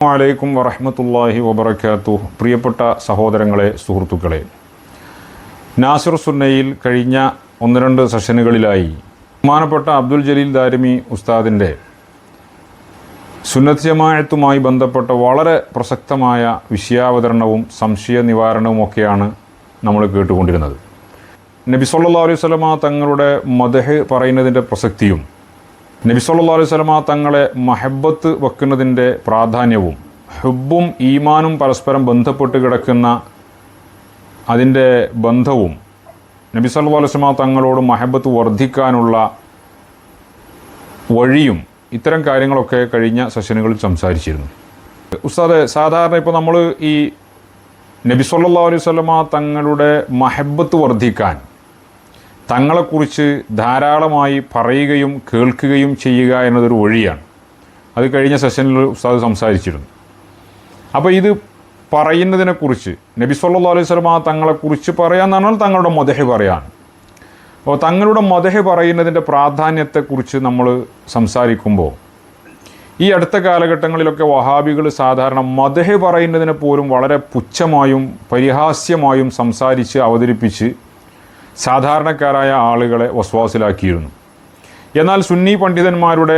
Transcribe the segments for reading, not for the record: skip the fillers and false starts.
അലൈക്കും വറഹ്മത്തുള്ളാഹി വബറകാതുഹു. പ്രിയപ്പെട്ട സഹോദരങ്ങളെ, സുഹൃത്തുക്കളെ, നാസിർ സുന്നയിൽ കഴിഞ്ഞ 1-2 സെഷനുകളിലായി ബഹുമാനപ്പെട്ട അബ്ദുൽ ജലീൽ ദാരിമി ഉസ്താദിൻ്റെ സുന്നത്ത് ജമാഅത്തുമായി ബന്ധപ്പെട്ട വളരെ പ്രസക്തമായ വിഷയാവതരണവും സംശയ നിവാരണവുമൊക്കെയാണ് നമ്മൾ കേട്ടുകൊണ്ടിരുന്നത്. നബി സല്ലല്ലാഹു അലൈഹി വസല്ലമ തങ്ങളുടെ മദ്ഹ് പറയുന്നതിൻ്റെ പ്രസക്തിയും നബി സല്ലല്ലാഹു അലൈഹി വസല്ലമ തങ്ങളെ മഹബ്ബത്ത് വെക്കുന്നതിൻ്റെ പ്രാധാന്യവും ഹുബ്ബും ഈമാനും പരസ്പരം ബന്ധപ്പെട്ട് കിടക്കുന്ന അതിൻ്റെ ബന്ധവും നബി സല്ലല്ലാഹു അലൈഹി വസല്ലമ തങ്ങളോട് മഹബ്ബത്ത് വർദ്ധിക്കാനുള്ള വഴിയും ഇത്തരം കാര്യങ്ങളൊക്കെ കഴിഞ്ഞ സെഷനുകളിൽ സംസാരിച്ചിരുന്നു. ഉസ്താദെ, സാധാരണ ഇപ്പോൾ നമ്മൾ ഈ നബി സല്ലല്ലാഹു അലൈഹി വസല്ലമ തങ്ങളുടെ മഹബ്ബത്ത് വർദ്ധിക്കാൻ തങ്ങളെക്കുറിച്ച് ധാരാളമായി പറയുകയും കേൾക്കുകയും ചെയ്യുക എന്നതൊരു വഴിയാണ്. അത് കഴിഞ്ഞ സെഷനിൽ ഉസ്താദ് സംസാരിച്ചിരുന്നു. അപ്പോൾ ഇത് പറയുന്നതിനെക്കുറിച്ച് നബി സല്ലല്ലാഹു അലൈഹി വസല്ലമ തങ്ങളെക്കുറിച്ച് പറയാമെന്ന് പറഞ്ഞാൽ തങ്ങളുടെ മദ്ഹ് പറയാൻ. അപ്പോൾ തങ്ങളുടെ മദ്ഹ് പറയുന്നതിൻ്റെ പ്രാധാന്യത്തെക്കുറിച്ച് നമ്മൾ സംസാരിക്കുമ്പോൾ ഈ അടുത്ത കാലഘട്ടങ്ങളിലൊക്കെ വഹാബികൾ സാധാരണ മദ്ഹ് പറയുന്നതിനെ പോലും വളരെ പുച്ഛമായും പരിഹാസ്യമായും സംസാരിച്ച് അവതരിപ്പിച്ച് സാധാരണക്കാരായ ആളുകളെ വസ്വാസിലാക്കിയിരുന്നു. എന്നാൽ സുന്നി പണ്ഡിതന്മാരുടെ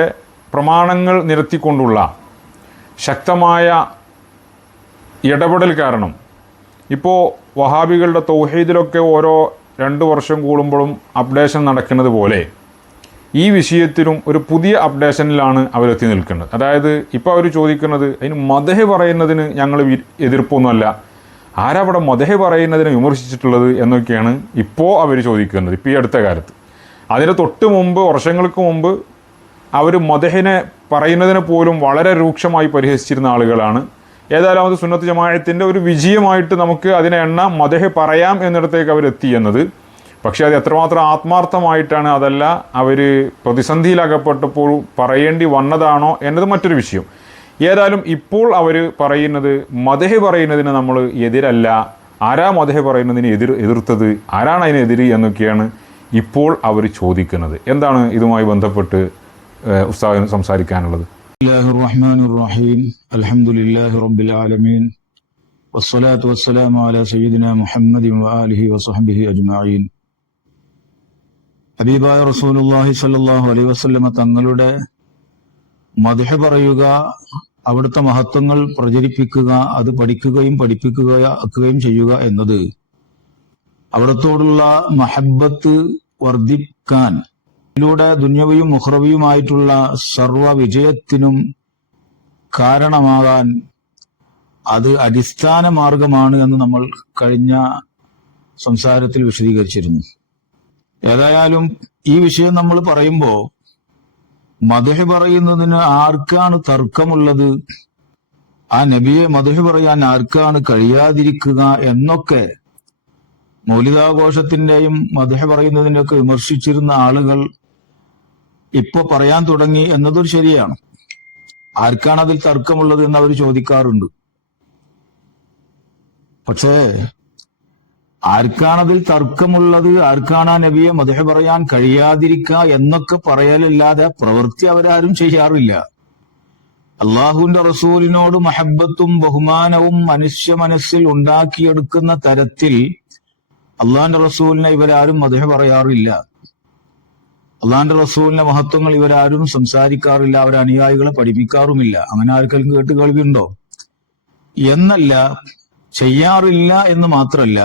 പ്രമാണങ്ങൾ നിരത്തിക്കൊണ്ടുള്ള ശക്തമായ ഇടപെടൽ കാരണം ഇപ്പോൾ വഹാബികളുടെ തൗഹീദിലൊക്കെ ഓരോ 2 വർഷം കൂടുമ്പോഴും അപ്ഡേഷൻ നടക്കുന്നത് പോലെ ഈ വിഷയത്തിലും ഒരു പുതിയ അപ്ഡേഷനിലാണ് അവരെത്തി നിൽക്കുന്നത്. അതായത് ഇപ്പോൾ അവർ ചോദിക്കുന്നത് അതിന് മദ്ഹ് പറയുന്നതിന് ഞങ്ങൾ എതിർപ്പൊന്നുമല്ല, ആരാ അവിടെ മദ്ഹ് പറയുന്നതിനെ വിമർശിച്ചിട്ടുള്ളത് എന്നൊക്കെയാണ് ഇപ്പോൾ അവർ ചോദിക്കുന്നത്. ഇപ്പോൾ ഈ അടുത്ത കാലത്ത് അതിന് തൊട്ട് മുമ്പ്, വർഷങ്ങൾക്ക് മുമ്പ് അവർ മദ്ഹിനെ പറയുന്നതിനെ പോലും വളരെ രൂക്ഷമായി പരിഹസിച്ചിരുന്ന ആളുകളാണ്. ഏതായാലും അത് സുന്നത്ത് ജമാഅത്തിൻ്റെ ഒരു വിജയമായിട്ട് നമുക്ക് അതിനെ മദ്ഹ് പറയാം എന്നിടത്തേക്ക് അവരെത്തി എന്നത്. പക്ഷേ അത് എത്രമാത്രം ആത്മാർത്ഥമായിട്ടാണ്, അതല്ല അവർ പ്രതിസന്ധിയിലകപ്പെട്ടപ്പോൾ പറയേണ്ടി വന്നതാണോ എന്നത് മറ്റൊരു വിഷയം. ഏതായാലും ഇപ്പോൾ അവർ പറയുന്നത് മദ്ഹ് പറയുന്നതിന് നമ്മൾ എതിരല്ല, ആരാ മദ്ഹ് പറയുന്നതിന് എതിർത്തത്, ആരാണ് അതിനെതിര് എന്നൊക്കെയാണ് ഇപ്പോൾ അവർ ചോദിക്കുന്നത്. എന്താണ് ഇതുമായി ബന്ധപ്പെട്ട് ഉസ്താദിന് സംസാരിക്കാനുള്ളത്? അൽഹംദുലില്ലാഹി റബ്ബിൽ ആലമീൻ വസ്സലാത്തു വസ്സലാമു അലാ സയ്യിദിനാ മുഹമ്മദിൻ വആലിഹി വസഹ്ബിഹി അജ്മഈൻ. ഹബീബായ റസൂലുള്ളാഹി സ്വല്ലല്ലാഹു അലൈഹി വസല്ലമ തങ്ങളുടെ മദ്ഹ് പറയുക, അവിടുത്തെ മഹത്വങ്ങൾ പ്രചരിപ്പിക്കുക, അത് പഠിക്കുകയും പഠിപ്പിക്കുകയും ചെയ്യുക എന്നത് അവിടത്തോടുള്ള മഹബ്ബത്ത് വർദ്ധിക്കാൻ, ഇതിലൂടെ ദുന്യവിയും മുഖ്റവിയുമായിട്ടുള്ള സർവ വിജയത്തിനും കാരണമാകാൻ അത് അടിസ്ഥാന മാർഗമാണ് എന്ന് നമ്മൾ കഴിഞ്ഞ സംസാരത്തിൽ വിശദീകരിച്ചിരുന്നു. ഏതായാലും ഈ വിഷയം നമ്മൾ പറയുമ്പോൾ മദ്ഹ് പറയുന്നതിന് ആർക്കാണ് തർക്കമുള്ളത്, ആ നബിയെ മദ്ഹ് പറയാൻ ആർക്കാണ് കഴിയാതിരിക്കുക എന്നൊക്കെ മൗലിദാഘോഷത്തിന്റെയും മദ്ഹ് പറയുന്നതിൻ്റെയൊക്കെ വിമർശിച്ചിരുന്ന ആളുകൾ ഇപ്പൊ പറയാൻ തുടങ്ങി എന്നതൊരു ശരിയാണ്. ആർക്കാണ് അതിൽ തർക്കമുള്ളത് എന്ന് അവർ ചോദിക്കാറുണ്ട്. പക്ഷേ ആർക്കാണതിൽ തർക്കമുള്ളത്, ആർക്കാണ് ആ നബിയെ മദ്ഹ് പറയാൻ കഴിയാതിരിക്കുക എന്നൊക്കെ പറയലല്ലാതെ പ്രവൃത്തി അവരാരും ചെയ്യാറില്ല. അള്ളാഹുവിന്റെ റസൂലിനോട് മഹബ്ബത്തും ബഹുമാനവും മനുഷ്യ മനസ്സിൽ ഉണ്ടാക്കിയെടുക്കുന്ന തരത്തിൽ അള്ളാഹിന്റെ റസൂലിനെ ഇവരാരും മദ്ഹ് പറയാറില്ല. അള്ളാഹിന്റെ റസൂലിന്റെ മഹത്വങ്ങൾ ഇവരാരും സംസാരിക്കാറില്ല, അവരെ അനുയായികളെ പഠിപ്പിക്കാറുമില്ല. അങ്ങനെ ആർക്കെങ്കിലും കേട്ട് കേൾവിയുണ്ടോ? എന്നല്ല, ചെയ്യാറില്ല എന്ന് മാത്രല്ല,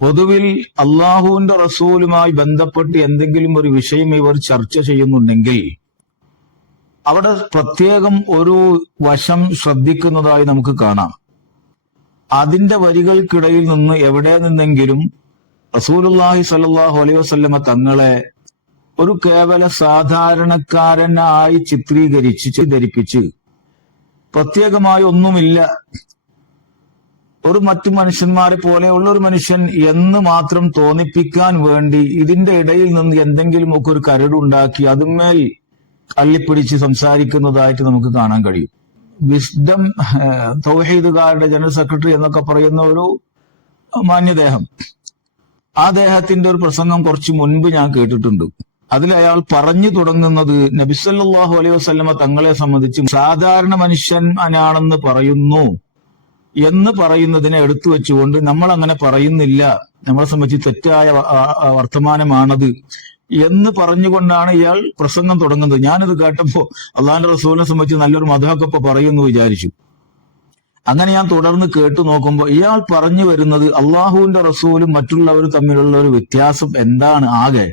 പൊതുവിൽ അള്ളാഹുവിന്റെ റസൂലുമായി ബന്ധപ്പെട്ട് എന്തെങ്കിലും ഒരു വിഷയം ഇവർ ചർച്ച ചെയ്യുന്നുണ്ടെങ്കിൽ അവിടെ പ്രത്യേകം ഒരു വശം ശ്രദ്ധിക്കുന്നതായി നമുക്ക് കാണാം. അതിന്റെ വരികൾക്കിടയിൽ നിന്ന് എവിടെ നിന്നെങ്കിലും റസൂലുള്ളാഹി സ്വല്ലല്ലാഹു അലൈഹി വസല്ലമ തങ്ങളെ ഒരു കേവല സാധാരണക്കാരനായി ചിത്രീകരിച്ച് ധരിപ്പിച്ച് പ്രത്യേകമായി ഒന്നുമില്ല, ഒരു മറ്റു മനുഷ്യന്മാരെ പോലെയുള്ള ഒരു മനുഷ്യൻ എന്ന് മാത്രം തോന്നിപ്പിക്കാൻ വേണ്ടി ഇതിന്റെ ഇടയിൽ നിന്ന് എന്തെങ്കിലുമൊക്കെ ഒരു കരടുണ്ടാക്കി അതുമേൽ തള്ളിപ്പിടിച്ച് സംസാരിക്കുന്നതായിട്ട് നമുക്ക് കാണാൻ കഴിയും. വിസ്ഡം തൗഹീദുകാരുടെ ജനറൽ സെക്രട്ടറി എന്നൊക്കെ പറയുന്ന ഒരു മാന്യദേഹം, ആ ദേഹത്തിന്റെ ഒരു പ്രസംഗം കുറച്ച് മുൻപ് ഞാൻ കേട്ടിട്ടുണ്ട്. അതിൽ അയാൾ പറഞ്ഞു തുടങ്ങുന്നത് നബി സല്ലല്ലാഹു അലൈഹി വസല്ലമ തങ്ങളെ സംബന്ധിച്ച് സാധാരണ മനുഷ്യനാണെന്ന് പറയുന്നു എന്ന് പറയുന്നതിനെ എടുത്തു വെച്ചുകൊണ്ട് നമ്മൾ അങ്ങനെ പറയുന്നില്ല, നമ്മളെ സംബന്ധിച്ച് തെറ്റായ വർത്തമാനമാണത് എന്ന് പറഞ്ഞുകൊണ്ടാണ് ഇയാൾ പ്രസംഗം തുടങ്ങുന്നത്. ഞാനത് കേട്ടപ്പോ അള്ളാഹുവിന്റെ റസൂലിനെ സംബന്ധിച്ച് നല്ലൊരു മദ്ഹൊക്കെ ഇപ്പൊ പറയുന്നു വിചാരിച്ചു. അങ്ങനെ ഞാൻ തുടർന്ന് കേട്ടു നോക്കുമ്പോൾ ഇയാൾ പറഞ്ഞു വരുന്നത് അള്ളാഹുവിന്റെ റസൂലും മറ്റുള്ളവരും തമ്മിലുള്ള ഒരു വ്യത്യാസം എന്താണ് ആകെ.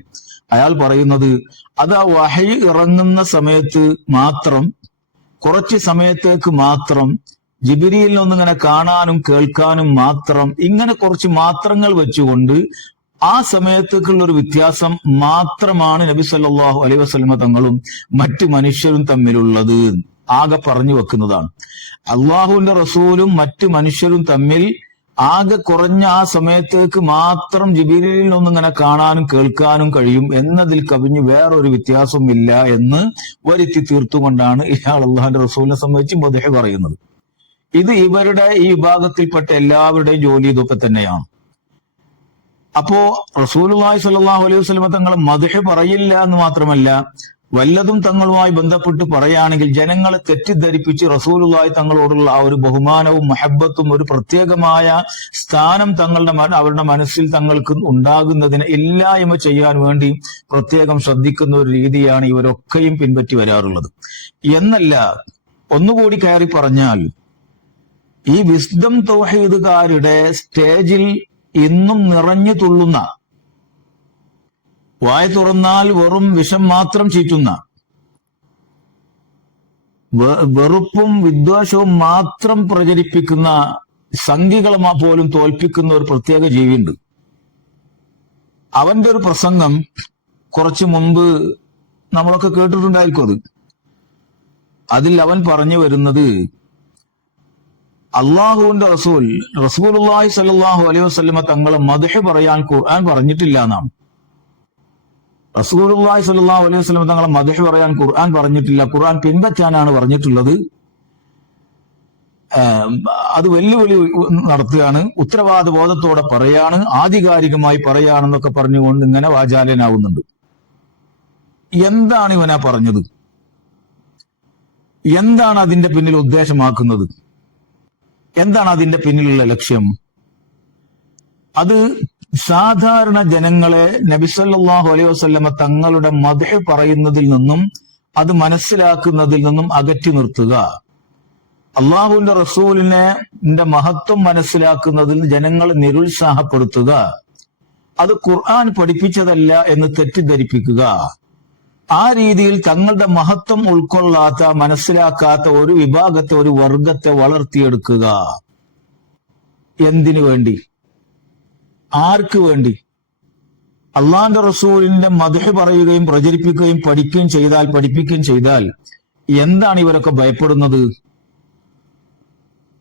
അയാൾ പറയുന്നത് അത് ആ വഹി ഇറങ്ങുന്ന സമയത്ത് മാത്രം, കുറച്ച് സമയത്തേക്ക് മാത്രം, ജിബ്രീലിനെ ഒന്നിങ്ങനെ കാണാനും കേൾക്കാനും മാത്രം, ഇങ്ങനെ കുറച്ച് മാത്രങ്ങൾ വെച്ചുകൊണ്ട് ആ സമയത്തേക്കുള്ള ഒരു വ്യത്യാസം മാത്രമാണ് നബി സല്ലല്ലാഹു അലൈഹി വസല്ലമ തങ്ങളും മറ്റു മനുഷ്യരും തമ്മിലുള്ളത് ആകെ പറഞ്ഞു വെക്കുന്നതാണ്. അള്ളാഹുവിന്റെ റസൂലും മറ്റു മനുഷ്യരും തമ്മിൽ ആകെ കുറഞ്ഞ ആ സമയത്തേക്ക് മാത്രം ജിബ്രീലിനെ ഒന്നിങ്ങനെ കാണാനും കേൾക്കാനും കഴിയും എന്നതിൽ കവിഞ്ഞ് വേറൊരു വ്യത്യാസവും ഇല്ല എന്ന് വരുത്തി തീർത്തുകൊണ്ടാണ് ഇയാൾ അള്ളാഹുവിന്റെ റസൂലിനെ സംബന്ധിച്ച് മദ്ഹ് പറയുന്നത്. ഇത് ഇവരുടെ ഈ വിഭാഗത്തിൽപ്പെട്ട എല്ലാവരുടെയും ജോലി ഇതൊക്കെ തന്നെയാണ്. അപ്പോ റസൂലുള്ളാഹി സ്വല്ലല്ലാഹു അലൈഹി വസല്ലം തങ്ങൾ മദ്ഹ് പറയില്ല എന്ന് മാത്രമല്ല, വല്ലതും തങ്ങളുമായി ബന്ധപ്പെട്ട് പറയുകയാണെങ്കിൽ ജനങ്ങളെ തെറ്റിദ്ധരിപ്പിച്ച് റസൂലുള്ളാഹി തങ്ങളോടുള്ള ആ ഒരു ബഹുമാനവും മഹബത്തും ഒരു പ്രത്യേകമായ സ്ഥാനം അവരുടെ മനസ്സിൽ തങ്ങൾക്ക് ഉണ്ടാകുന്നതിന് ഇല്ലായ്മ ചെയ്യാൻ വേണ്ടി പ്രത്യേകം ശ്രദ്ധിക്കുന്ന ഒരു രീതിയാണ് ഇവരൊക്കെയും പിൻപറ്റി വരാറുള്ളത്. എന്നല്ല, ഒന്നുകൂടി കയറി പറഞ്ഞാൽ, ഈ വിസ്ഡം തൗഹീദുകാരുടെ സ്റ്റേജിൽ ഇന്നും നിറഞ്ഞു തുള്ളുന്ന, വായ തുറന്നാൽ വെറും വിഷം മാത്രം ചീറ്റുന്ന, വെറുപ്പും വിദ്വേഷവും മാത്രം പ്രചരിപ്പിക്കുന്ന, സംഘികളെ പോലും തോൽപ്പിക്കുന്ന ഒരു പ്രത്യേക ജീവിയുണ്ട്. അവന്റെ ഒരു പ്രസംഗം കുറച്ചു മുമ്പ് നമ്മളൊക്കെ കേട്ടിട്ടുണ്ടായിരിക്കും. അതിൽ അവൻ പറഞ്ഞു വരുന്നത് അള്ളാഹുവിന്റെ റസൂലുള്ളാഹി സ്വല്ലല്ലാഹു അലൈഹി വസല്ലമ തങ്ങളെ മദ്ഹ് പറയാൻ ഖുർആൻ പറഞ്ഞിട്ടില്ല എന്നാണ്. റസൂലുള്ളാഹി സ്വല്ലല്ലാഹു അലൈഹി വസല്ലമ തങ്ങളെ മദ്ഹ് പറയാൻ ഖുർആൻ പറഞ്ഞിട്ടില്ല, ഖുർആൻ പിൻപറ്റാനാണ് പറഞ്ഞിട്ടുള്ളത്. അത് വെല്ലുവിളി നടത്തുകയാണ്, ഉത്തരവാദ ബോധത്തോടെ പറയാണ്, ആധികാരികമായി പറയാണെന്നൊക്കെ പറഞ്ഞുകൊണ്ട് ഇങ്ങനെ വാചാലനാവുന്നുണ്ട്. എന്താണ് ഇവനാ പറഞ്ഞത്? എന്താണ് അതിന്റെ പിന്നിൽ ഉദ്ദേശമാക്കുന്നത്? എന്താണ് അതിന്റെ പിന്നിലുള്ള ലക്ഷ്യം? അത് സാധാരണ ജനങ്ങളെ നബി സല്ലല്ലാഹു അലൈഹി വസല്ലമ തങ്ങളുടെ മദ്ഹ് പറയുന്നതിൽ നിന്നും അത് മനസ്സിലാക്കുന്നതിൽ നിന്നും അകറ്റി നിർത്തുക, അള്ളാഹുവിന്റെ റസൂലിന്റെ മഹത്വം മനസ്സിലാക്കുന്നതിൽ ജനങ്ങളെ നിരുത്സാഹപ്പെടുത്തുക, അത് ഖുർആൻ പഠിപ്പിച്ചതല്ല എന്ന് തെറ്റിദ്ധരിപ്പിക്കുക, ആ രീതിയിൽ തങ്ങളുടെ മഹത്വം ഉൾക്കൊള്ളാത്ത, മനസ്സിലാക്കാത്ത ഒരു വിഭാഗത്തെ, ഒരു വർഗത്തെ വളർത്തിയെടുക്കുക. എന്തിനു വേണ്ടി? ആർക്ക് വേണ്ടി? അള്ളാഹുവിന്റെ റസൂലിന്റെ മദ്ഹ് പറയുകയും പ്രചരിപ്പിക്കുകയും പഠിപ്പിക്കുകയും ചെയ്താൽ എന്താണ് ഇവരൊക്കെ ഭയപ്പെടുന്നത്?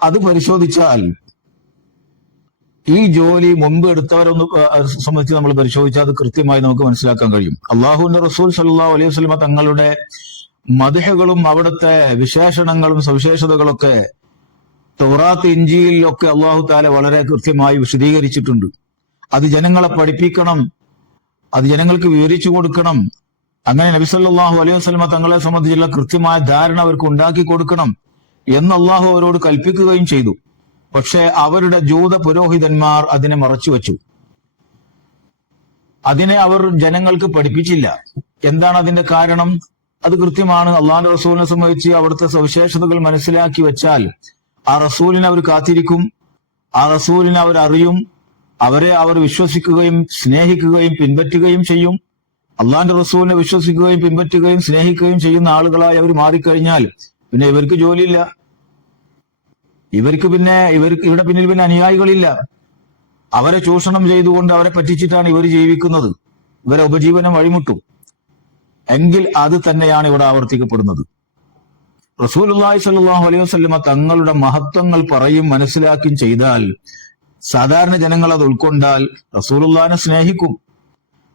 അത് പരിശോധിച്ചാൽ, ഈ ജോലി മുൻപ് എടുത്തവരൊന്ന് സംബന്ധിച്ച് നമ്മൾ പരിശോധിച്ചാൽ അത് കൃത്യമായി നമുക്ക് മനസ്സിലാക്കാൻ കഴിയും. അള്ളാഹുവിന്റെ റസൂൽ സല്ലല്ലാഹു അലൈഹി വസല്ലമ തങ്ങളുടെ മദ്ഹുകളും അവിടുത്തെ വിശേഷണങ്ങളും സവിശേഷതകളൊക്കെ തൗറാത്ത്, ഇഞ്ചീലിലൊക്കെ അള്ളാഹു തആല വളരെ കൃത്യമായി വിശദീകരിച്ചിട്ടുണ്ട്. അത് ജനങ്ങളെ പഠിപ്പിക്കണം, അത് ജനങ്ങൾക്ക് വിവരിച്ചു കൊടുക്കണം. അങ്ങനെ നബി സല്ലല്ലാഹു അലൈഹി വസല്ലമ തങ്ങളെ സംബന്ധിച്ചുള്ള കൃത്യമായ ധാരണ അവർക്ക് ഉണ്ടാക്കി കൊടുക്കണം എന്ന് അള്ളാഹു അവരോട് കൽപ്പിക്കുകയും ചെയ്തു. പക്ഷെ അവരുടെ ജൂത പുരോഹിതന്മാർ അതിനെ മറച്ചുവെച്ചു. അതിനെ അവർ ജനങ്ങൾക്ക് പഠിപ്പിച്ചില്ല. എന്താണ് അതിന്റെ കാരണം? അത് കൃത്യമാണ്. അള്ളാഹുവിന്റെ റസൂലിനെ സംബന്ധിച്ച് അവിടുത്തെ സവിശേഷതകൾ മനസ്സിലാക്കി വെച്ചാൽ ആ റസൂലിനെ അവർ കാത്തിരിക്കും, ആ റസൂലിനെ അവർ അറിയും, അവരെ അവർ വിശ്വസിക്കുകയും സ്നേഹിക്കുകയും പിൻപറ്റുകയും ചെയ്യും. അള്ളാഹിന്റെ റസൂലിനെ വിശ്വസിക്കുകയും പിൻപറ്റുകയും സ്നേഹിക്കുകയും ചെയ്യുന്ന ആളുകളായി അവർ മാറിക്കഴിഞ്ഞാൽ പിന്നെ ഇവർക്ക് ജോലിയില്ല, ഇവരുടെ പിന്നിൽ പിന്നെ അനുയായികളില്ല. അവരെ ചൂഷണം ചെയ്തുകൊണ്ട് അവരെ പറ്റിച്ചിട്ടാണ് ഇവർ ജീവിക്കുന്നത്. ഇവരെ ഉപജീവനം വഴിമുട്ടും. എങ്കിൽ അത് തന്നെയാണ് ഇവിടെ ആവർത്തിക്കപ്പെടുന്നത്. റസൂലുള്ളാഹി സ്വല്ലല്ലാഹു അലൈഹി വസല്ലമ തങ്ങളുടെ മഹത്വങ്ങൾ പറയും മനസ്സിലാക്കുകയും ചെയ്താൽ, സാധാരണ ജനങ്ങൾ അത് ഉൾക്കൊണ്ടാൽ റസൂലുള്ളാഹിനെ സ്നേഹിക്കും.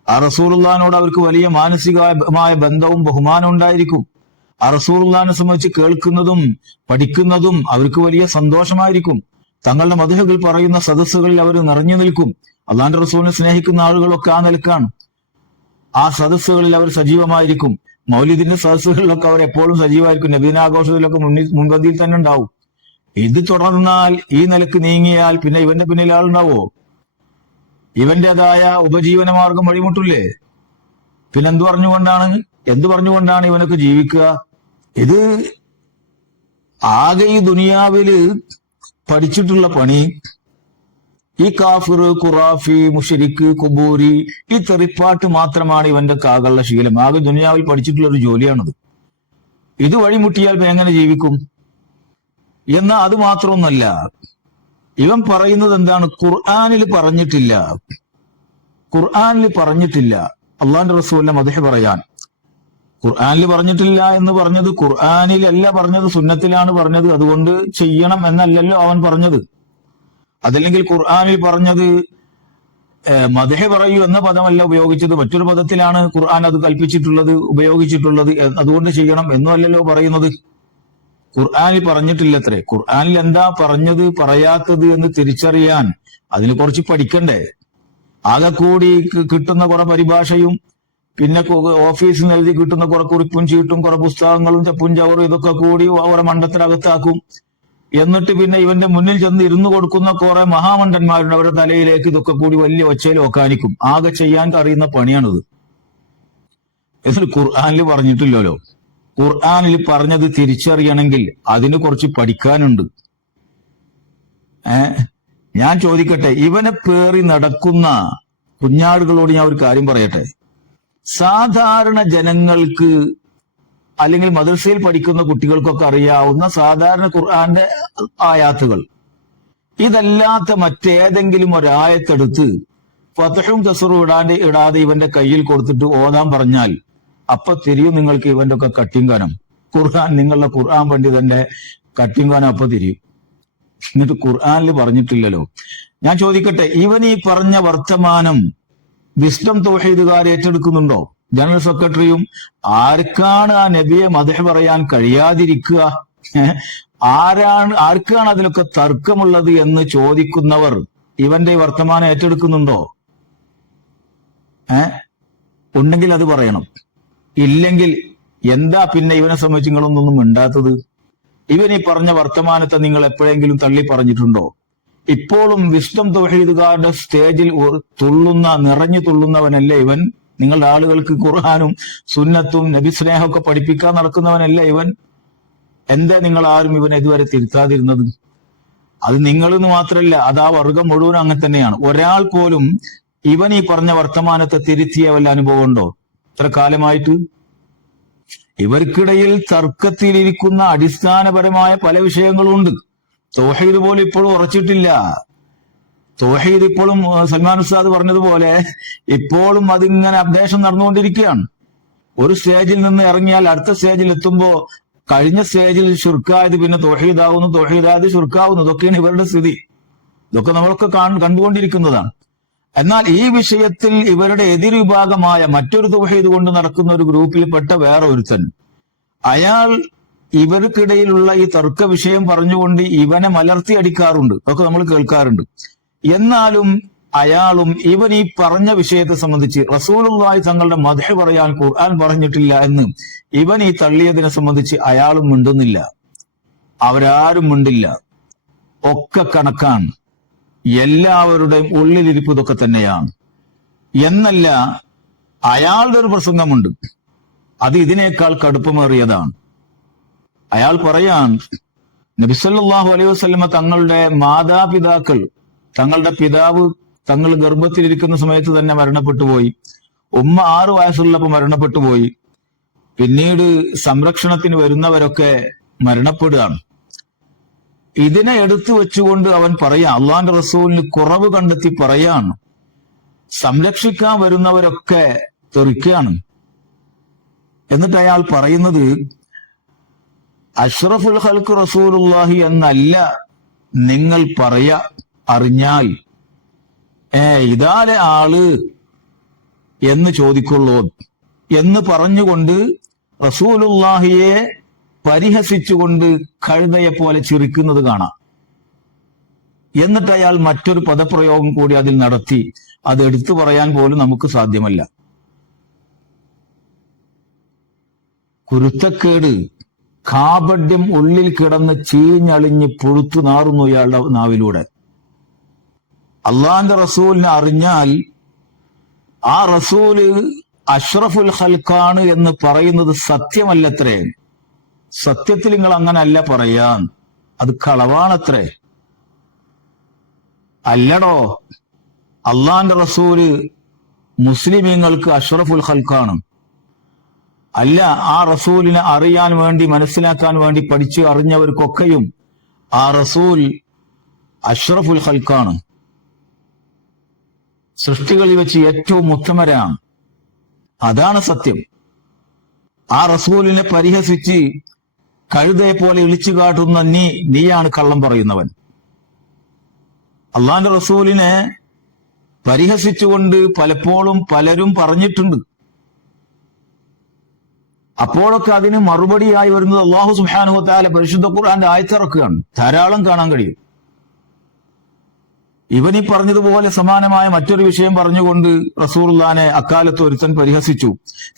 ആ റസൂലുള്ളാഹിനോട് അവർക്ക് വലിയ മാനസികമായ ബന്ധവും ബഹുമാനവും ഉണ്ടായിരിക്കും. ആ റസൂലുള്ളാഹിനെ സംബന്ധിച്ച് കേൾക്കുന്നതും പഠിക്കുന്നതും അവർക്ക് വലിയ സന്തോഷമായിരിക്കും. തങ്ങളുടെ മദ്ഹുകൾ പറയുന്ന സദസ്സുകളിൽ അവർ നിറഞ്ഞു നിൽക്കും. അള്ളാഹിന്റെ റസൂലിനെ സ്നേഹിക്കുന്ന ആളുകളൊക്കെ ആ നിലക്കാണ്. ആ സദസ്സുകളിൽ അവർ സജീവമായിരിക്കും. മൗലിദിന്റെ സദസ്സുകളിലൊക്കെ അവർ എപ്പോഴും സജീവമായിരിക്കും. നബിദിനാഘോഷത്തിലൊക്കെ മുൻപന്തിയിൽ തന്നെ ഉണ്ടാവും. ഇത് തുടർന്നാൽ, ഈ നിലക്ക് നീങ്ങിയാൽ പിന്നെ ഇവന്റെ പിന്നിൽ ആളുണ്ടാവോ? ഇവന്റേതായ ഉപജീവന മാർഗം വഴിമുട്ടില്ലേ? പിന്നെ എന്തു പറഞ്ഞുകൊണ്ടാണ് ഇവനൊക്കെ ജീവിക്കുക? ഇത് ആകെ ഈ ദുനിയാവില് പഠിച്ചിട്ടുള്ള പണി ഈ കാഫിർ, ഖുറാഫി, മുശ്രിക്ക്, കുബൂരി, ഈ തെറിപ്പാട്ട് മാത്രമാണ് ഇവന്റെ കാകളുടെ ശീലം. ആകെ ദുനിയാവിൽ പഠിച്ചിട്ടുള്ള ഒരു ജോലിയാണത്. ഇത് വഴിമുട്ടിയാൽ എങ്ങനെ ജീവിക്കും? എന്നാൽ അത് മാത്രമൊന്നല്ല, ഇവൻ പറയുന്നത് എന്താണ്? ഖുർആനിൽ പറഞ്ഞിട്ടില്ല അള്ളാന്റെ റസൂലിനെ മദ്ഹ് പറയാൻ. ഖുർആനിൽ പറഞ്ഞിട്ടില്ല എന്ന് പറഞ്ഞത് ഖുർആനിലല്ല പറഞ്ഞത്, സുന്നത്തിലാണ് പറഞ്ഞത്. അതുകൊണ്ട് ചെയ്യണം എന്നല്ലല്ലോ അവൻ പറഞ്ഞത്. അതല്ലെങ്കിൽ ഖുർആനിൽ പറഞ്ഞത് മദ്ഹ് പറയൂ എന്ന പദമല്ല ഉപയോഗിച്ചത്, മറ്റൊരു പദത്തിലാണ് ഖുർആൻ അത് കൽപ്പിച്ചിട്ടുള്ളത്, ഉപയോഗിച്ചിട്ടുള്ളത്. അതുകൊണ്ട് ചെയ്യണം എന്നും അല്ലല്ലോ പറയുന്നത്. ഖുർആനിൽ പറഞ്ഞിട്ടില്ലത്രേ. ഖുർആനിൽ എന്താ പറഞ്ഞത്, പറയാത്തത് എന്ന് തിരിച്ചറിയാൻ അതിന് കുറച്ച് പഠിക്കണ്ടേ? ആകെ കൂടി കിട്ടുന്ന കുറെ പരിഭാഷയും പിന്നെ ഓഫീസിൽ നിന്ന് എഴുതി കിട്ടുന്ന കുറെ കുറിപ്പും ചീട്ടും കുറെ പുസ്തകങ്ങളും ചപ്പും ചവറും ഇതൊക്കെ കൂടി അവരെ മണ്ടത്തിനകത്താക്കും. എന്നിട്ട് പിന്നെ ഇവന്റെ മുന്നിൽ ചെന്ന് ഇരുന്നു കൊടുക്കുന്ന കുറെ മഹാമണ്ടന്മാരുണ്ട്. അവരുടെ തലയിലേക്ക് ഇതൊക്കെ കൂടി വലിയ ഒച്ചയിൽ ഒക്കാനിക്കും. ആകെ ചെയ്യാൻ അറിയുന്ന പണിയാണിത്. എന്നിട്ട് ഖുർആനിൽ പറഞ്ഞിട്ടില്ലല്ലോ. ഖുർആനിൽ പറഞ്ഞത് തിരിച്ചറിയണമെങ്കിൽ അതിന് കുറച്ച് പഠിക്കാനുണ്ട്. ഞാൻ ചോദിക്കട്ടെ, ഇവനെ പേറി നടക്കുന്ന കുഞ്ഞാടുകളോട് ഞാൻ ഒരു കാര്യം പറയട്ടെ. സാധാരണ ജനങ്ങൾക്ക് അല്ലെങ്കിൽ മദ്രസയിൽ പഠിക്കുന്ന കുട്ടികൾക്കൊക്കെ അറിയാവുന്ന സാധാരണ ഖുർആന്റെ ആയാത്തുകൾ, ഇതല്ലാത്ത മറ്റേതെങ്കിലും ഒരായത്തെടുത്ത് ഫതഹും കസറും ഇടാതെ ഇവന്റെ കയ്യിൽ കൊടുത്തിട്ട് ഓതാൻ പറഞ്ഞാൽ അപ്പൊ തിരിയും നിങ്ങൾക്ക് ഇവന്റെ ഒക്കെ കട്ടിങ്കാനം. നിങ്ങളുടെ ഖുർആൻ പണ്ഡിതന്റെ കട്ടിങ്കാനം അപ്പൊ തിരിയും. എന്നിട്ട് ഖുർആനിൽ പറഞ്ഞിട്ടില്ലല്ലോ. ഞാൻ ചോദിക്കട്ടെ, ഇവൻ ഈ പറഞ്ഞ വർത്തമാനം വിസ്ഡം തൗഹീദുകാർ ഏറ്റെടുക്കുന്നുണ്ടോ? ജനറൽ സെക്രട്ടറിയും ആർക്കാണ് ആ നബിയെ മദ്ഹ് പറയാൻ കഴിയാതിരിക്കുക? ആർക്കാണ് അതിലൊക്കെ തർക്കമുള്ളത് എന്ന് ചോദിക്കുന്നവർ ഇവന്റെ വർത്തമാനം ഏറ്റെടുക്കുന്നുണ്ടോ? ഉണ്ടെങ്കിൽ അത് പറയണം. ഇല്ലെങ്കിൽ എന്താ പിന്നെ ഇവനെ സംബന്ധിച്ച് നിങ്ങളൊന്നും മിണ്ടാത്തത്? ഇവൻ ഈ പറഞ്ഞ വർത്തമാനത്തെ നിങ്ങൾ എപ്പോഴെങ്കിലും തള്ളി പറഞ്ഞിട്ടുണ്ടോ? ഇപ്പോഴും വിസ്ഡം തൗഹീദുകാരുടെ സ്റ്റേജിൽ നിറഞ്ഞു തുള്ളുന്നവനല്ലേ ഇവൻ? നിങ്ങളുടെ ആളുകൾക്ക് ഖുർആനും സുന്നത്തും നബി സ്നേഹമൊക്കെ പഠിപ്പിക്കാൻ നടക്കുന്നവനല്ലേ ഇവൻ? എന്താ നിങ്ങൾ ആരും ഇവനെ ഇതുവരെ തിരുത്താതിരുന്നത്? അത് നിങ്ങളെന്ന് മാത്രമല്ല, അത് ആ വർഗം മുഴുവൻ അങ്ങനെ തന്നെയാണ്. ഒരാൾ പോലും ഇവൻ ഈ പറഞ്ഞ വർത്തമാനത്തെ തിരുത്തിയ വല്ല അനുഭവം ഉണ്ടോ ഇത്ര കാലമായിട്ട്? ഇവർക്കിടയിൽ തർക്കത്തിലിരിക്കുന്ന അടിസ്ഥാനപരമായ പല വിഷയങ്ങളുണ്ട്. തൗഹീദ് പോലും ഇപ്പോഴും ഉറച്ചിട്ടില്ല. തൗഹീദ് ഇപ്പോഴും സൽമാൻ ഉസ്താദ് പറഞ്ഞതുപോലെ ഇപ്പോഴും അതിങ്ങനെ അപ്ഡേഷൻ നടന്നുകൊണ്ടിരിക്കുകയാണ്. ഒരു സ്റ്റേജിൽ നിന്ന് ഇറങ്ങിയാൽ അടുത്ത സ്റ്റേജിൽ എത്തുമ്പോ കഴിഞ്ഞ സ്റ്റേജിൽ ശിർക്കായത് പിന്നെ തൗഹീദാവുന്നു, തൗഹീദായത് ശിർക്കാവുന്നു. ഇതൊക്കെയാണ് ഇവരുടെ സ്ഥിതി. ഇതൊക്കെ നമ്മളൊക്കെ കണ്ടുകൊണ്ടിരിക്കുന്നതാണ്. എന്നാൽ ഈ വിഷയത്തിൽ ഇവരുടെ എതിർവിഭാഗമായ മറ്റൊരു തൗഹീദ് കൊണ്ട് നടക്കുന്ന ഒരു ഗ്രൂപ്പിൽപ്പെട്ട വേറെ ഒരുത്തൻ, അയാൾ ഇവർക്കിടയിലുള്ള ഈ തർക്ക വിഷയം പറഞ്ഞുകൊണ്ട് ഇവനെ മലർത്തി അടിക്കാറുണ്ട്. അതൊക്കെ നമ്മൾ കേൾക്കാറുണ്ട്. എന്നാലും അയാളും ഇവൻ ഈ പറഞ്ഞ വിഷയത്തെ സംബന്ധിച്ച് റസൂലുള്ളാഹി തങ്ങളുടെ മദ്ഹ് പറയാൻ ഖുർആൻ പറഞ്ഞിട്ടില്ല എന്ന് ഇവൻ ഈ തള്ളിയതിനെ സംബന്ധിച്ച് അയാളും മിണ്ടുന്നില്ല. അവരാരും മിണ്ടില്ല. ഒക്കെ കണക്കാണ്. എല്ലാവരുടെയും ഉള്ളിലിരിപ്പ് ഇതൊക്കെ തന്നെയാണ്. എന്നല്ല, അയാളുടെ ഒരു പ്രസംഗമുണ്ട്, അത് ഇതിനേക്കാൾ കടുപ്പമേറിയതാണ്. അയാൾ പറയാൻ, നബി സല്ലല്ലാഹു അലൈഹി വസല്ലമ തങ്ങളുടെ മാതാപിതാക്കൾ, തങ്ങളുടെ പിതാവ് തങ്ങൾ ഗർഭത്തിലിരിക്കുന്ന സമയത്ത് തന്നെ മരണപ്പെട്ടു പോയി. ഉമ്മ 6 വയസ്സുള്ളപ്പോൾ മരണപ്പെട്ടു പോയി. പിന്നീട് സംരക്ഷണത്തിന് വരുന്നവരൊക്കെ മരണപ്പെടുകയാണ്. ഇതിനെ എടുത്തു വെച്ചുകൊണ്ട് അവൻ പറയാം, അള്ളാന്റെ റസൂലിന് കുറവ് കണ്ടെത്തി പറയാണ്, സംരക്ഷിക്കാൻ വരുന്നവരൊക്കെ തെറിക്കുകയാണ്. എന്നിട്ട് അയാൾ പറയുന്നത്, അഷ്റഫുൽ ഖൽഖ് റസൂലുള്ളാഹി എന്നല്ല നിങ്ങൾ അറിഞ്ഞാൽ ഇതാലെ ആള് എന്ന് ചോദിക്കുള്ളൂ എന്ന് പറഞ്ഞുകൊണ്ട് റസൂലുള്ളാഹിയെ പരിഹസിച്ചുകൊണ്ട് കഴുതയെ പോലെ ചിരിക്കുന്നത് കാണാം. എന്നിട്ട് അയാൾ മറ്റൊരു പദപ്രയോഗം കൂടി അതിൽ നടത്തി. അത് എടുത്തു പറയാൻ പോലും നമുക്ക് സാധ്യമല്ല. കുരുത്തക്കേട്, കാപഢ്യം ഉള്ളിൽ കിടന്ന് ചീഞ്ഞളിഞ്ഞ് പുഴുത്തു നാറുന്നു ഇയാളുടെ നാവിലൂടെ. അള്ളാന്റെ റസൂലിനെ അറിഞ്ഞാൽ ആ റസൂല് അഷ്റഫുൽ ഖൽഖാണ് എന്ന് പറയുന്നത് സത്യമല്ലത്രേ. സത്യത്തിൽ നിങ്ങൾ അങ്ങനല്ല പറയാൻ, അത് കളവാണത്രേ. അല്ലടോ, അള്ളാന്റെ റസൂല് മുസ്ലിമീങ്ങൾക്ക് അഷ്റഫുൽ ഖൽഖാണ്. അല്ല, ആ റസൂലിനെ അറിയാൻ വേണ്ടി മനസ്സിലാക്കാൻ വേണ്ടി പഠിച്ച് അറിഞ്ഞവർക്കൊക്കെയും ആ റസൂൽ അഷ്റഫുൽ ഖൽഖാണ്. സൃഷ്ടികളിൽ വെച്ച് ഏറ്റവും ഉത്തമരാണ്. അതാണ് സത്യം. ആ റസൂലിനെ പരിഹസിച്ച് കഴുതയെ പോലെ ഇളിച്ചു കാട്ടുന്ന നീയാണ് കള്ളം പറയുന്നവൻ. അള്ളാന്റെ റസൂലിനെ പരിഹസിച്ചുകൊണ്ട് പലപ്പോഴും പലരും പറഞ്ഞിട്ടുണ്ട്. അപ്പോഴൊക്കെ അതിന് മറുപടിയായി വരുന്നത് അല്ലാഹു സുബ്ഹാനഹു വ തആല പരിശുദ്ധ ഖുർആന്റെ ആയത്തിറക്കുകയാണ്. ധാരാളം കാണാൻ കഴിയും. ഇവനീ പറഞ്ഞതുപോലെ സമാനമായ മറ്റൊരു വിഷയം പറഞ്ഞുകൊണ്ട് റസൂലുള്ളാഹിനെ അക്കാലത്ത് ഒരുത്തൻ പരിഹസിച്ചു.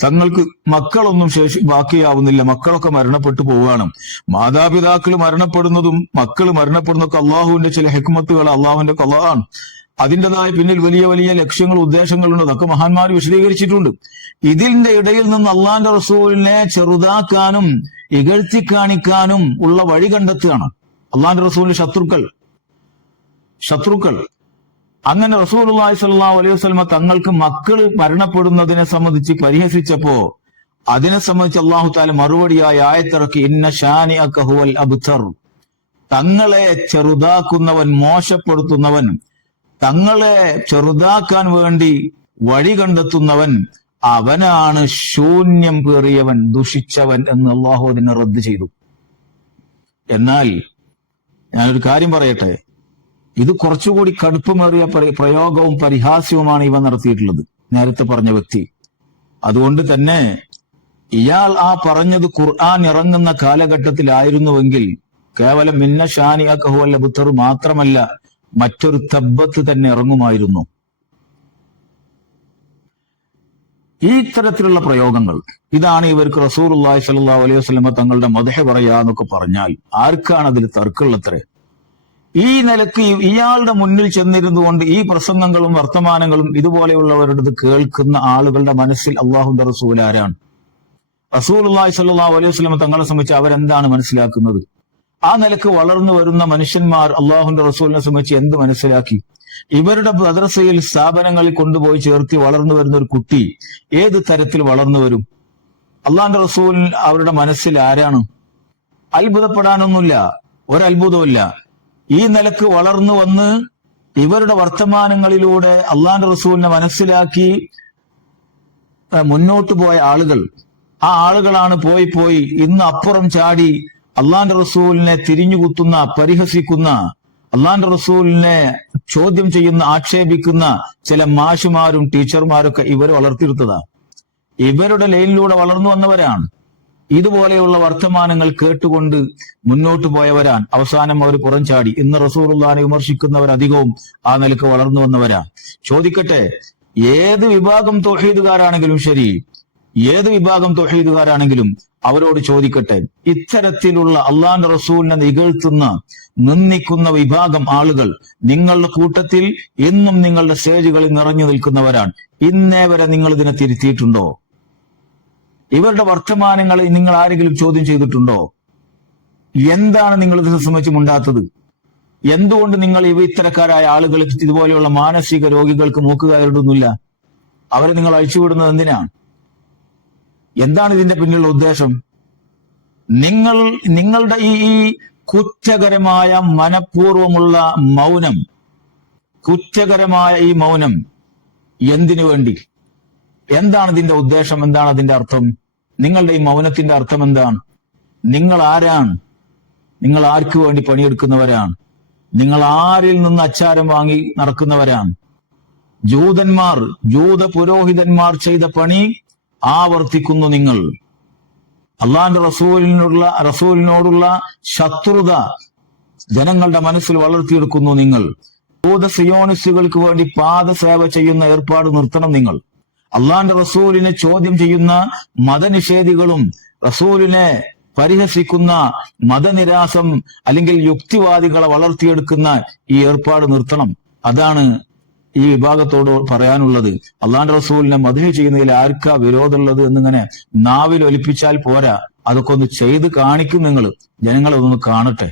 തങ്ങൾക്ക് മക്കളൊന്നും ബാക്കിയാവുന്നില്ല, മക്കളൊക്കെ മരണപ്പെട്ടു പോവുകയാണ്. മാതാപിതാക്കൾ മരണപ്പെടുന്നതും മക്കൾ മരണപ്പെടുന്നതൊക്കെ അള്ളാഹുവിന്റെ ചില ഹിക്മത്തുകൾ, അള്ളാഹുവിന്റെ ഖളാണ്. അതിൻ്റെതായ പിന്നിൽ വലിയ വലിയ ലക്ഷ്യങ്ങൾ, ഉദ്ദേശങ്ങളുണ്ട്. അതൊക്കെ മഹാന്മാർ വിശദീകരിച്ചിട്ടുണ്ട്. ഇതിന്റെ ഇടയിൽ നിന്ന് അള്ളാന്റെ റസൂലിനെ ചെറുതാക്കാനും ഇകഴ്ത്തി കാണിക്കാനും ഉള്ള വഴി കണ്ടെത്തുകയാണ് അള്ളാന്റെ റസൂലിന്റെ ശത്രുക്കൾ. അങ്ങനെ റസൂലുള്ളാഹി സ്വല്ലല്ലാഹു അലൈഹി വസല്ലം തങ്ങൾക്ക് മക്കൾ മരണപ്പെടുന്നതിനെ സംബന്ധിച്ച് പരിഹസിച്ചപ്പോ അതിനെ സംബന്ധിച്ച് അല്ലാഹു തആല മറുപടിയായി ആയത്തിറക്കി, ഇന്ന ശാനിഅക ഹുവൽ അബ്തർ. തങ്ങളെ ചെറുതാക്കുന്നവൻ, മോശപ്പെടുത്തുന്നവൻ, തങ്ങളെ ചെറുതാക്കാൻ വേണ്ടി വഴി കണ്ടെത്തുന്നവൻ, അവനാണ് ശൂന്യം പേറിയവൻ, ദുഷിച്ചവൻ എന്ന് അല്ലാഹു അതിനെ റദ്ദ് ചെയ്തു. എന്നാൽ ഞാനൊരു കാര്യം പറയട്ടെ, ഇത് കുറച്ചുകൂടി കടുപ്പമേറിയ പ്രയോഗവും പരിഹാസ്യവുമാണ് ഇവ നടത്തിയിട്ടുള്ളത്, നേരത്തെ പറഞ്ഞ വ്യക്തി. അതുകൊണ്ട് തന്നെ ഇയാൾ ആ പറഞ്ഞത് ഖുർആൻ ഇറങ്ങുന്ന കാലഘട്ടത്തിലായിരുന്നുവെങ്കിൽ കേവലം മിന്ന ഷാനിഅക ഹുവൽ അബ്തർ മാത്രമല്ല, മറ്റൊരു തബ്ബത്ത് തന്നെ ഇറങ്ങുമായിരുന്നു. ഈ തരത്തിലുള്ള പ്രയോഗങ്ങൾ, ഇതാണ് ഇവർക്ക് റസൂലുള്ളാഹി സ്വല്ലല്ലാഹു അലൈഹി വസല്ലം തങ്ങളുടെ മദ്ഹ് പറയാന്നൊക്കെ പറഞ്ഞാൽ ആർക്കാണ് അതിൽ തർക്കമുള്ളത്രേ? ഈ നിലക്ക് ഇയാളുടെ മുന്നിൽ ചെന്നിരുന്നു കൊണ്ട് ഈ പ്രസംഗങ്ങളും വർത്തമാനങ്ങളും ഇതുപോലെയുള്ളവരുടെ കേൾക്കുന്ന ആളുകളുടെ മനസ്സിൽ അള്ളാഹുവിന്റെ റസൂൽ ആരാണ്? റസൂലുള്ളാഹി സ്വല്ലല്ലാഹു അലൈഹി വസല്ലം തങ്ങളെ സംബന്ധിച്ച് അവരെന്താണ് മനസ്സിലാക്കുന്നത്? ആ നിലക്ക് വളർന്നു വരുന്ന മനുഷ്യന്മാർ അള്ളാഹുവിന്റെ റസൂലിനെ സംബന്ധിച്ച് എന്ത് മനസ്സിലാക്കി? ഇവരുടെ മദ്രസയിൽ, സ്ഥാപനങ്ങളിൽ കൊണ്ടുപോയി ചേർത്തി വളർന്നു വരുന്ന ഒരു കുട്ടി ഏത് തരത്തിൽ വളർന്നു വരും? അള്ളാഹുവിന്റെ റസൂൽ അവരുടെ മനസ്സിൽ ആരാണ്? അത്ഭുതപ്പെടാനൊന്നുമില്ല, ഒരത്ഭുതവുമില്ല. ഈ നിലക്ക് വളർന്നു വന്ന് ഇവരുടെ വർത്തമാനങ്ങളിലൂടെ അള്ളാഹുവിന്റെ റസൂലിനെ മനസ്സിലാക്കി മുന്നോട്ട് പോയ ആളുകൾ, ആ ആളുകളാണ് പോയി ഇന്ന് അപ്പുറം ചാടി അള്ളാഹുവിന്റെ റസൂലിനെ തിരിഞ്ഞുകുത്തുന്ന, പരിഹസിക്കുന്ന, അള്ളാഹുവിന്റെ റസൂലിനെ ചോദ്യം ചെയ്യുന്ന, ആക്ഷേപിക്കുന്ന ചില മാഷുമാരും ടീച്ചർമാരൊക്കെ ഇവർ വളർത്തിയെടുത്തതാണ്. ഇവരുടെ ലൈനിലൂടെ വളർന്നു വന്നവരാണ്. ഇതുപോലെയുള്ള വർത്തമാനങ്ങൾ കേട്ടുകൊണ്ട് മുന്നോട്ട് പോയവരാണ്. അവസാനം അവർ പുറം ചാടി. ഇന്ന് റസൂലുള്ളാഹിനെ വിമർശിക്കുന്നവർ അധികവും ആ നിലക്ക് വളർന്നു വന്നവരാ. ചോദിക്കട്ടെ, ഏത് വിഭാഗം തൗഹീദുകാരാണെങ്കിലും ശരി, ഏത് വിഭാഗം തൗഹീദുകാരാണെങ്കിലും അവരോട് ചോദിക്കട്ടെ, ഇത്തരത്തിലുള്ള അള്ളാഹുവിന്റെ റസൂലിനെ ഇകഴ്ത്തുന്ന, നിന്ദിക്കുന്ന വിഭാഗം ആളുകൾ നിങ്ങളുടെ കൂട്ടത്തിൽ ഇന്നും നിങ്ങളുടെ സ്റ്റേജുകളിൽ നിറഞ്ഞു നിൽക്കുന്നവരാണ്. ഇന്നേ വരെ നിങ്ങൾ ഇതിനെ തിരുത്തിയിട്ടുണ്ടോ? ഇവരുടെ വർത്തമാനങ്ങളെ നിങ്ങൾ ആരെങ്കിലും ചോദ്യം ചെയ്തിട്ടുണ്ടോ? എന്താണ് നിങ്ങൾ ഇതിനെ സംബന്ധിച്ച് മുണ്ടാത്തത്? എന്തുകൊണ്ട് നിങ്ങൾ ഇത്തരക്കാരായ ആളുകൾ, ഇതുപോലെയുള്ള മാനസിക രോഗികൾക്ക് മൂക്കുകയറുന്നില്ല? അവരെ നിങ്ങൾ അഴിച്ചുവിടുന്നത് എന്തിനാണ്? എന്താണ് ഇതിന്റെ പിന്നിലുള്ള ഉദ്ദേശം? നിങ്ങളുടെ ഈ കുറ്റകരമായ മനഃപൂർവമുള്ള മൗനം, കുറ്റകരമായ ഈ മൗനം എന്തിനു വേണ്ടി? എന്താണ് ഇതിന്റെ ഉദ്ദേശം? എന്താണ് അതിന്റെ അർത്ഥം? നിങ്ങളുടെ ഈ മൗനത്തിന്റെ അർത്ഥം എന്താണ്? നിങ്ങൾ ആരാണ്? നിങ്ങൾ ആർക്ക് വേണ്ടി പണിയെടുക്കുന്നവരാണ്? നിങ്ങൾ ആരിൽ നിന്ന് അച്ചാരം വാങ്ങി നടക്കുന്നവരാണ്? ജൂത പുരോഹിതന്മാർ ചെയ്ത പണി ആവർത്തിക്കുന്നു നിങ്ങൾ. അള്ളാഹുവിന്റെ റസൂലിനോടുള്ള ശത്രുത ജനങ്ങളുടെ മനസ്സിൽ വളർത്തിയെടുക്കുന്നു നിങ്ങൾ. ജൂത സിയോണിസ്റ്റുകൾക്ക് വേണ്ടി പാദസേവ ചെയ്യുന്ന ഏർപ്പാട് നിർത്തണം നിങ്ങൾ. അള്ളാഹുവിന്റെ റസൂലിനെ ചോദ്യം ചെയ്യുന്ന മതനിഷേധികളും റസൂലിനെ പരിഹസിക്കുന്ന മതനിരാസം അല്ലെങ്കിൽ യുക്തിവാദികളെ വളർത്തിയെടുക്കുന്ന ഈ ഏർപ്പാട് നിർത്തണം. അതാണ് ഈ വിഭാഗത്തോട് പറയാനുള്ളത്. അള്ളാന്റെ റസൂലിനെ മദ്ഹ് ചെയ്യുന്നതിൽ ആർക്കാ വിരോധമുള്ളത് എന്നിങ്ങനെ നാവിൽ ഒലിപ്പിച്ചാൽ പോരാ, അതൊക്കെ ഒന്ന് ചെയ്ത് കാണിക്കും. നിങ്ങൾ ജനങ്ങളെ ഒന്ന് കാണട്ടെ.